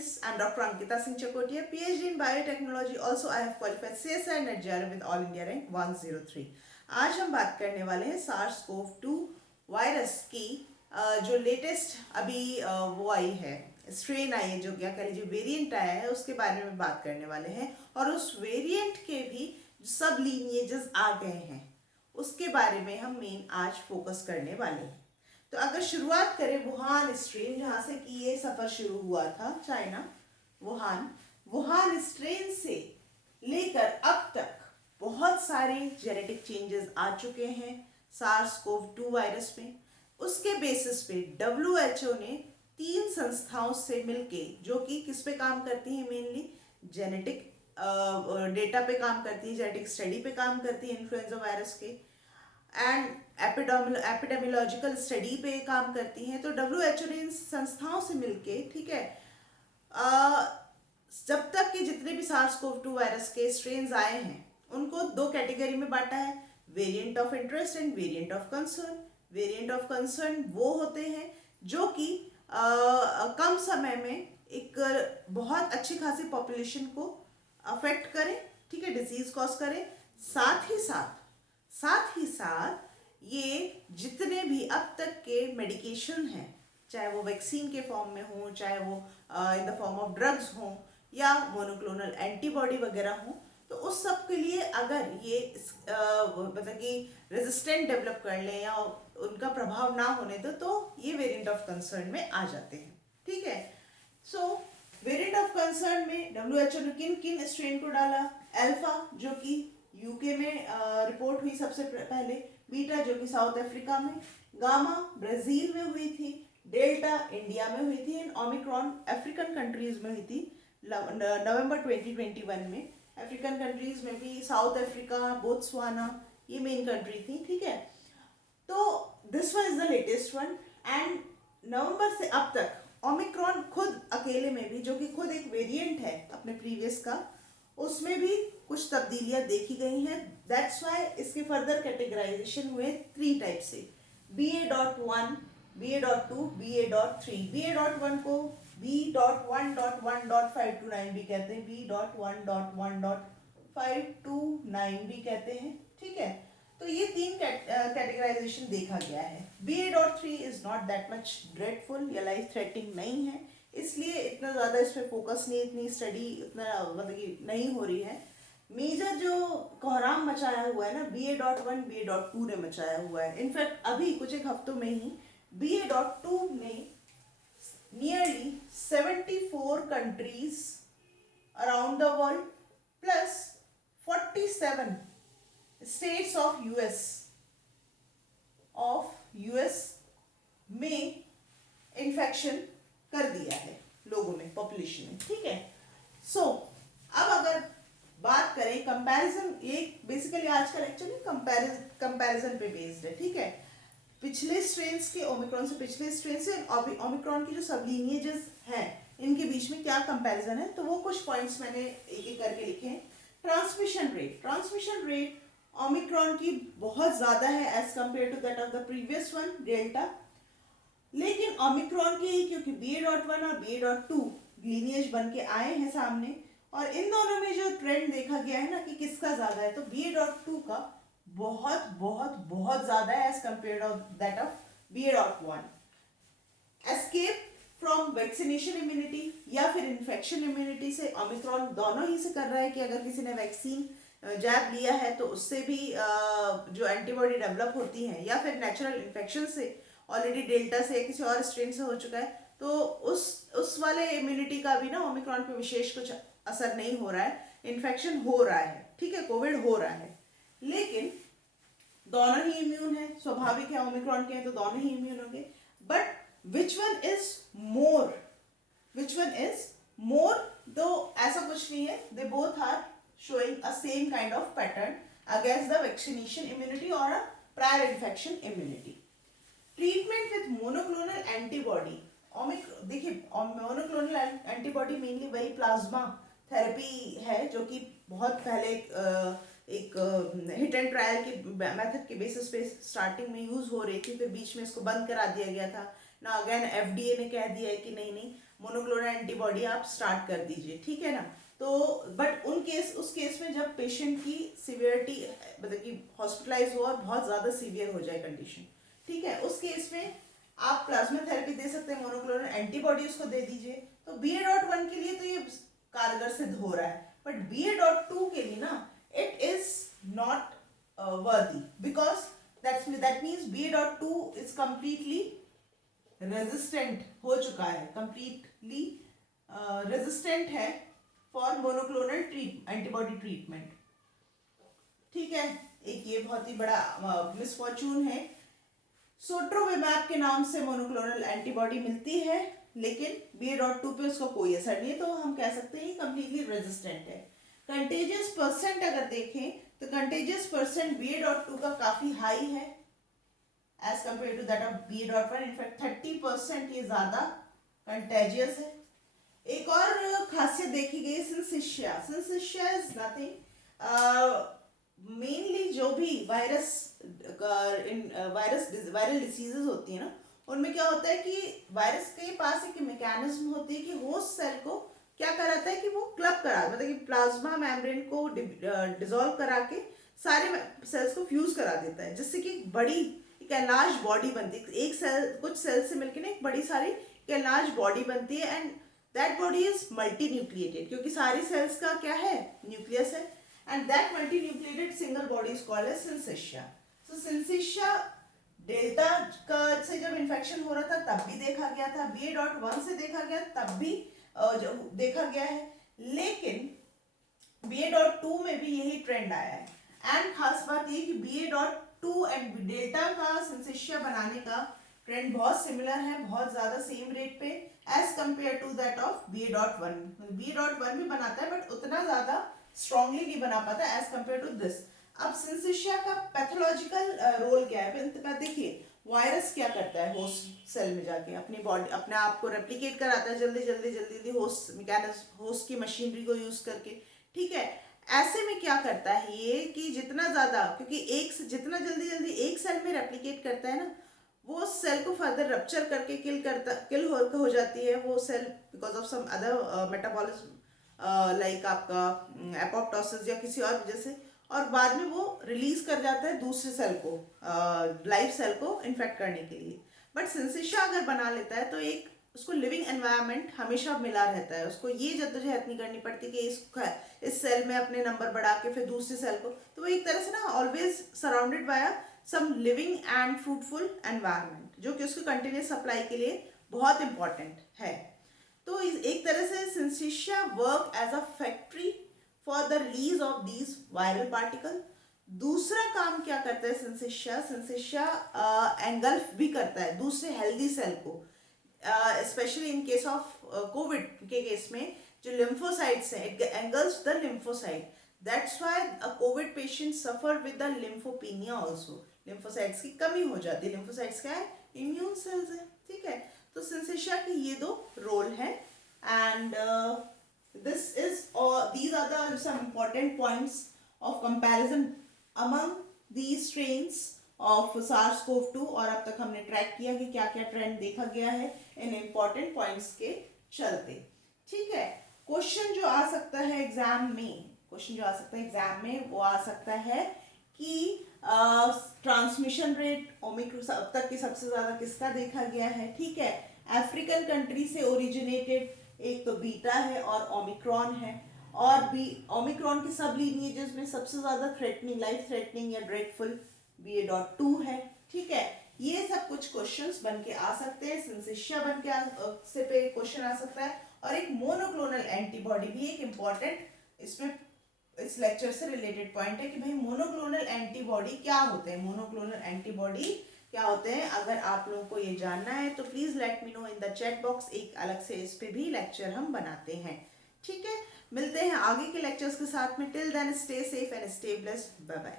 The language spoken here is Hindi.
friends, I'm Dr. Ankita Singh Chakotia, PhD in Biotechnology. Also, I have qualified CSI and JRF with All India Rank 103. आज हम बात करने वाले हैं SARS-CoV-2 वायरस की जो लेटेस्ट अभी वो आई है, स्ट्रेन आई है, जो क्या कह लीजिए वेरिएंट आया है, उसके बारे में बात करने वाले हैं। और उस वेरिएंट के भी सब लीनिएजेस आ गए हैं, उसके बारे में हम मेन आज फोकस करने वाले हैं। तो अगर शुरुआत करें वुहान स्ट्रेन, जहाँ से कि ये सफ़र शुरू हुआ था, चाइना वुहान स्ट्रेन से लेकर अब तक बहुत सारे जेनेटिक चेंजेस आ चुके हैं SARS-CoV-2 वायरस में। उसके बेसिस पे WHO ने 3 संस्थाओं से मिलके, जो कि किस पे काम करती हैं, मेनली जेनेटिक डेटा पे काम करती है, जेनेटिक स्टडी पे काम करती है इन्फ्लुएंजा वायरस के, एंड एपिडेमियोलॉजिकल स्टडी पे काम करती हैं। तो WHO ने इन संस्थाओं से मिलके, ठीक है, जब तक कि जितने भी SARS-CoV-2 वायरस के स्ट्रेन्स आए हैं उनको 2 कैटेगरी में बांटा है, variant of interest end variant of concern. Variant of concern वो होते हैं जो कि कम समय में एक बहुत अच्छी खासी पॉपुलेशन को अफेक्ट करें, ठीक है, डिजीज कॉज करें। साथ ही साथ ये जितने भी अब तक के मेडिकेशन हैं, चाहे वो वैक्सीन के फॉर्म में हो, चाहे वो in the form of drugs हों या मोनोक्लोनल एंटीबॉडी वगैरह हों, तो उस सब के लिए अगर ये मतलब कि रेजिस्टेंट डेवलप कर लें या उनका प्रभाव ना होने दो, तो ये वेरिएंट ऑफ कंसर्न में आ जाते हैं, ठीक है। सो वेरिएंट ऑफ कंसर्न में WHO ने किन किन स्ट्रेन को डाला? अल्फा, जो कि यूके में रिपोर्ट हुई सबसे पहले, बीटा जो कि साउथ अफ्रीका में, गामा ब्राजील में हुई थी, डेल्टा इंडिया में हुई थी, एंड ओमिक्रॉन अफ्रीकन कंट्रीज में हुई थी नवंबर 2021 में। अफ्रीकन कंट्रीज में भी साउथ अफ्रीका, बोत्सवाना, ये मेन कंट्री थी, ठीक है। तो this one is the latest one, and November से अब तक ओमिक्रॉन खुद अकेले में भी, जो कि खुद एक वेरिएंट है अपने प्रीवियस का, उसमें भी कुछ तब्दीलियां देखी गई हैं। दैट्स वाई इसके फर्दर कैटेगराइजेशन हुए 3 टाइप से, BA.1, BA.2, BA.3। BA.1 को B.1.1.529 भी कहते हैं, B.1.1.529 भी कहते हैं, ठीक है। तो ये 3 कैटेगराइजेशन देखा गया है। BA.3 is not that much dreadful या लाइफ थ्रेटनिंग नहीं है, इसलिए इतना ज़्यादा इस पर फोकस नहीं, इतनी स्टडी इतना मतलब कि नहीं हो रही है। मेजर जो कोहराम मचाया हुआ है ना, BA.1, BA.2 ने मचाया हुआ है। इनफैक्ट अभी कुछ एक हफ्तों में ही BA.2 ने nearly 74 countries around the world plus 47 states of US में इन्फेक्शन कर दिया है लोगों में, पॉपुलेशन में, ठीक है। सो अब अगर बात करें कंपैरिजन, ये बेसिकली आज का लेक्चर कंपैरिजन पे बेस्ड है, ठीक है। पिछले स्ट्रेन्स के, ओमिक्रॉन से पिछले स्ट्रेन से ओमिक्रॉन की जो सब लीनिएजेस हैं, इनके बीच में क्या कंपैरिजन है, तो वो कुछ पॉइंट्स मैंने एक एक करके लिखे हैं। ट्रांसमिशन रेट ओमिक्रॉन की बहुत ज़्यादा है as compare to that of the previous one, Delta. लेकिन ओमिक्रॉन के ही, क्योंकि BA.1 और BA.2 लीनिएज बन के आए हैं सामने, और इन दोनों में जो ट्रेंड देखा गया है ना कि किसका ज़्यादा है, तो BA.2 का बहुत बहुत बहुत ज़्यादा है as compare to that of BA.1। Escape from vaccination immunity या फिर इन्फेक्शन इम्यूनिटी से ओमिक्रॉन दोनों ही से कर रहा है कि अगर किसी ने वैक्सीन जैब लिया है तो उससे भी जो एंटीबॉडी डेवलप होती हैं, या फिर नेचुरल इन्फेक्शन से ऑलरेडी डेल्टा से या किसी और स्ट्रेन से हो चुका है, तो उस वाले इम्यूनिटी का भी ना ओमिक्रॉन पे विशेष कुछ असर नहीं हो रहा है। इन्फेक्शन हो रहा है, ठीक है, कोविड हो रहा है, लेकिन दोनों ही इम्यून है, स्वाभाविक है, ओमिक्रॉन के हैं तो दोनों ही इम्यून होंगे। But which one is more, दो ऐसा कुछ नहीं है, they both are showing a same kind of pattern against the vaccination immunity or a prior infection immunity. Treatment with monoclonal antibody, देखिए मोनोक्लोनल एंटीबॉडी मेनली वही प्लाज्मा थेरेपी है, जो कि बहुत पहले एक हिट एंड ट्रायल के मेथड के बेसिस पे स्टार्टिंग में यूज हो रही थी, फिर बीच में इसको बंद करा दिया गया था ना अगेन एफडीए ने कह दिया है कि नहीं नहीं मोनोक्लोनल एंटीबॉडी आप स्टार्ट कर दीजिए, ठीक है ना। तो बट उस केस में जब पेशेंट की सिवियरिटी मतलब कि हॉस्पिटलाइज हो और बहुत ज़्यादा सीवियर हो जाए कंडीशन, ठीक है, उस केस में आप प्लाज्मा थेरेपी दे सकते हैं, मोनोक्लोनल एंटीबॉडी उसको दे दीजिए। तो BA.1 के लिए तो ये कारगर सिद्ध हो रहा है, बट BA.2 के लिए ना it is not worthy because that means BA.2 is completely resistant हो चुका है, कंप्लीटली रेजिस्टेंट है फॉर मोनोक्लोनल एंटीबॉडी ट्रीटमेंट, ठीक है। एक ये बहुत ही बड़ा मिसफॉर्चून है। सोट्रोविमैब के नाम से मोनोक्लोनल एंटीबॉडी मिलती है, लेकिन BA.2 पे उसका कोई असर नहीं है, तो हम कह सकते हैं कंप्लीटली रेजिस्टेंट है। कंटेजियस परसेंट अगर देखें तो कंटेजियस परसेंट BA.2 का काफी हाई है as compare to that of BA.1। In fact 30% ये ज्यादा कंटेजियस है। एक और खासियत देखी गई सिंसिशिया। सिंसिशिया इज नथिंग, मेनली जो भी वायरल डिसीजेस होती है ना, उनमें क्या होता है कि वायरस के पास एक मैकेनिज्म होती है कि होस्ट सेल को क्या कराता है कि वो क्लब करा, मतलब कि प्लाज्मा मेम्ब्रेन को डिसॉल्व करा के सारे सेल्स को फ्यूज करा देता है, जिससे कि बड़ी एक एनलार्ज बॉडी बनती है। एक सेल कुछ सेल से मिलकर ना एक बड़ी सारी एक एनलार्ज बॉडी बनती है, and that body is multi nucleated, क्योंकि सारी सेल्स का क्या है, न्यूक्लियस है, and that multinucleated single body is called as syncytia. So syncytia delta का से जब इन्फेक्शन हो रहा था तब भी देखा गया था, BA.1 से देखा गया तब भी देखा गया है, लेकिन BA.2 में भी यही ट्रेंड आया है। एंड खास बात ये कि BA.2 एंड डेल्टा का सिंसिशिया बनाने का ट्रेंड बहुत सिमिलर है, बहुत ज्यादा सेम रेट पे as compare to that of BA.1। BA.1 भी बनाता है बट उतना ज्यादा स्ट्रांगली नहीं बना पाता एज कंपेयर टू दिस। अब सिंसिशिया का पैथोलॉजिकल रोल क्या है, देखिए वायरस क्या करता है होस्ट सेल में जाके अपनी बॉडी अपने आप को रेप्लिकेट कराता है जल्दी होस्ट मैकेनिज्म होस्ट की मशीनरी को यूज करके, ठीक है। ऐसे में क्या करता है ये कि जितना ज्यादा, क्योंकि एक से जितना जल्दी एक सेल में रेप्लिकेट करता है ना, वो सेल को फर्दर रप्चर करके किल हो जाती है वो cell because of some other metabolism like आपका एपोप्टोसिस या किसी और वजह से, और बाद में वो रिलीज कर जाता है दूसरे सेल को, लाइव सेल को इन्फेक्ट करने के लिए। बट सिंसिशिया अगर बना लेता है तो एक उसको लिविंग एनवायरनमेंट हमेशा मिला रहता है, उसको ये जद्दोजहद नहीं करनी पड़ती कि इस सेल में अपने नंबर बढ़ा के फिर दूसरे सेल को, तो वो एक तरह से ना always surrounded by some living and fruitful environment, जो कि उसको कंटिन्यूस सप्लाई के लिए बहुत इंपॉर्टेंट है। तो एक तरह से syncytia work as a factory for the release of these viral particle. दूसरा काम क्या करता है सिंसिशिया एंगल्फ भी करता है दूसरे हेल्दी सेल को, specially in case of COVID के केस में जो लिम्फोसाइट्स है, it engulfs the lymphocyte, that's why a COVID patient suffer with the lymphopenia also. Lymphocytes की कमी हो जाती है, लिम्फोसाइट्स क्या है, इम्यून सेल्स है, ठीक है। तो सिंसिशिया की ये दो रोल है, and these are the some important points of comparison among these strains of SARS-CoV-2। और अब तक हमने ट्रैक किया कि क्या क्या ट्रेंड देखा गया है इन इम्पोर्टेंट पॉइंट्स के चलते, ठीक है। क्वेश्चन जो आ सकता है एग्जाम में वो आ सकता है कि ट्रांसमिशन रेट ओमिक्रॉन अब तक की सबसे ज्यादा किसका देखा गया है, ठीक है। अफ्रीकन कंट्री से ओरिजिनेटेड एक तो बीटा है और ओमिक्रॉन है, और भी ओमिक्रॉन के सब लीनिएजेस में सबसे ज्यादा थ्रेटनिंग, लाइफ थ्रेटनिंग या ड्रेडफुल BA.2 है, ठीक है। ये सब कुछ क्वेश्चंस बन के आ सकते हैं, सिंसिशिया बन के से पे क्वेश्चन आ सकता है, और एक मोनोक्लोनल एंटीबॉडी भी एक इम्पॉर्टेंट इसमें इस लेक्चर से रिलेटेड पॉइंट है कि भाई मोनोक्लोनल एंटीबॉडी क्या होते हैं, मोनोक्लोनल एंटीबॉडी क्या होते हैं। अगर आप लोगों को ये जानना है तो please let me know in the chat box, एक अलग से इस पे भी लेक्चर हम बनाते हैं, ठीक है। मिलते हैं आगे के लेक्चर्स के साथ में, till then stay safe and stay blessed, bye bye.